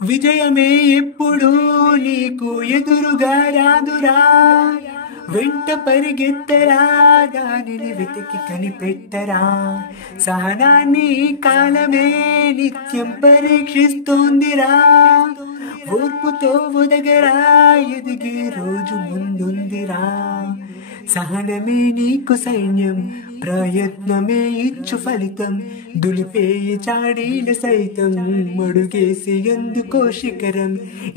విజయమే ఎప్పుడు నీకు ఎదురుగా రాదురా, వెంట పరిగెత్తరా, దానిని వెతికి కనిపెట్టరా. సహనాన్ని కాలమే నిత్యం పరీక్షిస్తోందిరా, ఓర్పుతో ఒదగరా, ఎదిగే రోజు ముందుందిరా. సహనమే నీకు సైన్యం, ప్రయత్నమే ఇచ్చు ఫలితం, దులిపేయి చాడీలు సైతం, అడుగేసి ఎందుకో శిఖరం.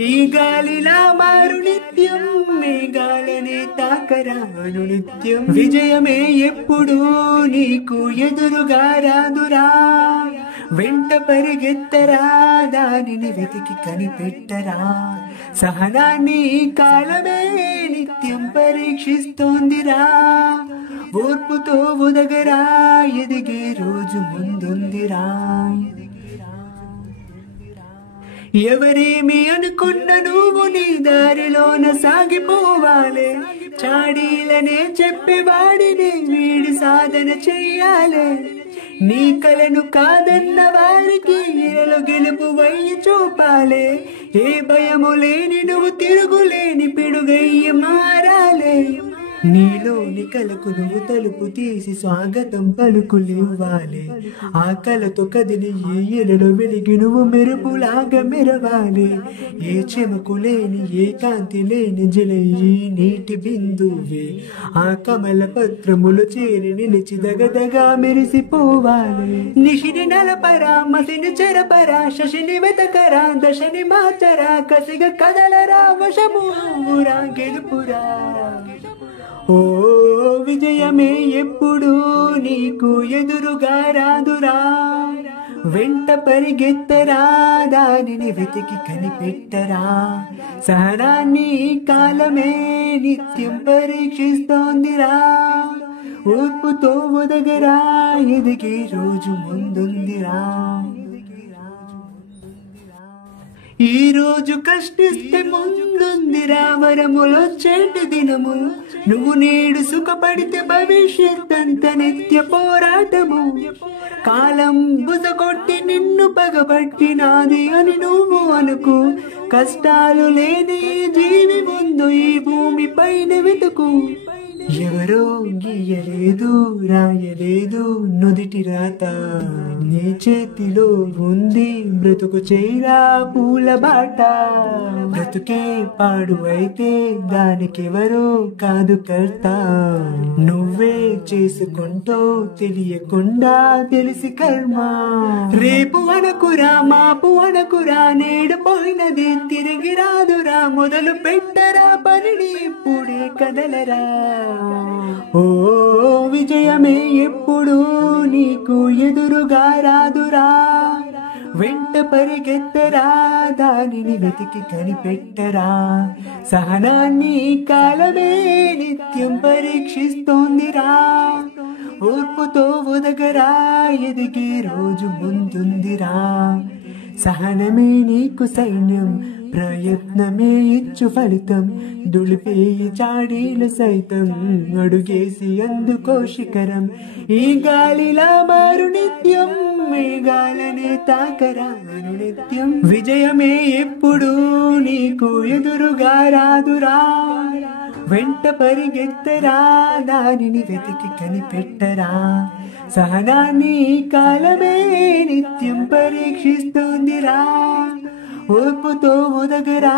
ఈ గాలిలా మారు నిత్యం, మేఘాలనే తాకరాను నిత్యం. విజయమే ఎప్పుడు నీకు ఎదురుగా రాదురా, వెంట పరిగెత్తరా, దానిని వెతికి కనిపెట్టరా. సహనాన్ని కాలమే నిత్యం పరీక్షిస్తోందిరా, ఓర్పుతో ఒదగరా, ఎదిగే రోజు ముందుందిరా. ఎవరేమి అనుకున్న నువ్వు నీ దారిలోన సాగిపోవాలే, చాడీలనే చెప్పేవాడిని వీడి సాధన చెయ్యాలే. నీ కలను కాదన్న వారికి ఎరలో గెలుపు వయ్యి చూపాలే, ఏ భయము లేని నువ్వు తిరుగులేని పిడుగయ్యి మారాలే. నీలోని కలకు నువ్వు తలుపు తీసి స్వాగతం పలుకులివ్వాలి, ఆ కలతో కదిలి ఏ ఎలలో వెలిగి నువ్వు మెరుపులాగా మెరవాలి. ఏ చెమకు లేని ఏ కాంతి లేని జలయి నీటి బిందువే, ఆ కమల పత్రములు చేరి నిలిచి దగదగా మెరిసిపోవాలి. నిషిని నలపరా, మసిని చెరపరా, శశిని వెతకరా, దశని మార్చరా, కసిగా కదలరా, వశము ఊరా గెలుపురా. ఓ విజయమే ఎప్పుడు నీకు ఎదురుగా రాదురా, వెంట పరిగెత్తరా, దానిని వెతికి కనిపెట్టరా. సహనాన్ని కాలమే నిత్యం పరీక్షిస్తోందిరా, ఓర్పుతో ఒదగరా, ఎదిగే రోజు ముందుందిరా. ఈ రోజు కష్టిస్తే ముందుందిరా వరములొచ్చేటి దినము, నువ్వు నేడు సుఖపడితే భవిష్యత్తంత నిత్య పోరాటము. కాలం బుసగొట్టి నిన్ను పగబట్టి నాది అని నువ్వు అనుకు, కష్టాలు లేని జీవి ముందు ఈ భూమి పైన వెతుకు. ఎవరో గీయలేదు రాయలేదు నుదిటి రాత, నీ చేతిలో ఉంది బ్రతుకు చేరా పూల బాట. బ్రతుకే పాడు అయితే దానికెవరో కాదు కర్త, నువ్వే చేసుకుంటూ తెలియకుండా తెలిసి కర్మ. రేపు అనకురా మాపు అనకురా, నేడు పోయినది తిరిగి రాదురా, మొదలు పెట్టరా పనిని ఇప్పుడే కదలరా. ఓ విజయమే ఎప్పుడు నీకు ఎదురుగా రాదురా, వెంట పరిగెత్తరా, దానిని వెతికి కనిపెట్టరా. సహనాన్ని కాలమే నిత్యం పరీక్షిస్తోందిరా, ఓర్పుతో ఒదగరా, ఎదిగే రోజు ముందుందిరా. సహనమే నీకు సైన్యం, ప్రయత్నమే ఇచ్చు ఫలితం, దులిపేయి చాడీలు సైతం, అడుగేసి అందుకో శిఖరం. ఈ గాలిలా మారు నిత్యం, మేఘాలనే తాకరాను నిత్యం. విజయమే ఎప్పుడు నీకు ఎదురుగా రాదురా, వెంట పరిగెత్తరా, దానిని వెతికి కనిపెట్టరా. సహనాన్ని కాలమే నిత్యం పరీక్షిస్తోందిరా, ఓర్పుతో ఒదగరా,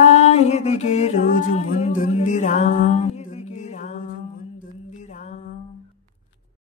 ఎదిగే రోజు ముందుందిరా.